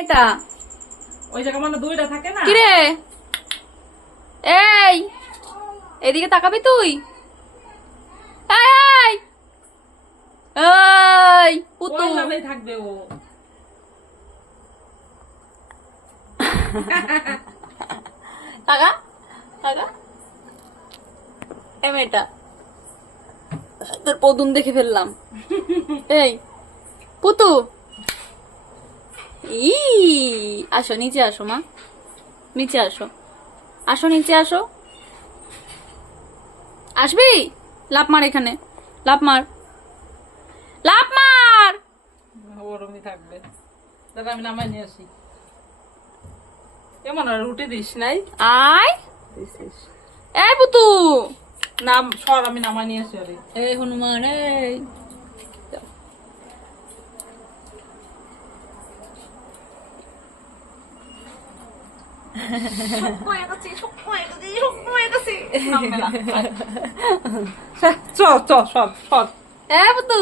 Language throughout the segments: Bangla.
এটা ওই জায়গা মানে দুইটা থাকে না। কিরে, এই এদিকে তাকাবি তুই? এই এই পুতু, ওইভাবেই থাকবে ও। তাকা তাকা। এই মেয়েটা, তোর পদুন দেখে ফেললাম। এই পুতু, ই আসো নিচে আসো মা, নিচে আসো, আসো নিচে আসো। আসবি? লাফ মার, এখানে লাফ মার, লাফ মার। ওরমই থাকবে। দাদা আমি নামাই নিয়ে আসি। এমন আর রুটি দিস নাই? আয় দিছিস। এই পুতু, নাম সর, আমি নামাই নিয়ে আসি। আরে এই হনুমান, এই চল চল সর সর। এই পুতু,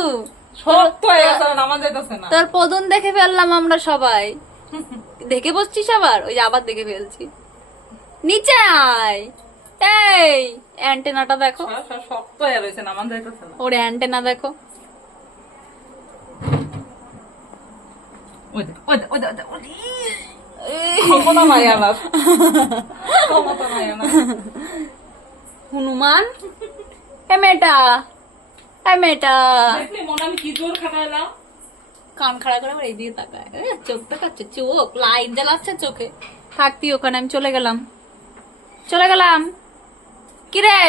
শক্ত হয়ে গেছে, নামা যাইতেছে না। তোর পদন দেখে ফেললাম আমরা সবাই। দেখে বসছিস আবার? ওই যে আবার দেখে ফেলছি। নিচে আয়। এই অ্যান্টেনাটা দেখো, সর, সর, শক্ত হয়ে রয়েছে, নামা যাইতেছে না। ওর অ্যান্টেনা দেখো। ওই দেখ, ওই দেখ, ওই দেখ, ওই দেখ, ওই দেখ। ক্ষমতা নাই আমার। ক্ষমতা নাই আমার। হনুমান, এ মেয়েটা, এ মেয়েটা দেখলি মনে আমি কি জোর খাটাইলাম। কান খাড়া করে আবার এইদিকে তাকায়। চোখ দেখাচ্ছে, চোখ লাইট জ্বালাচ্ছে চোখে। থাকতি ওখানে, আমি চলে গেলাম, চলে গেলাম। কিরে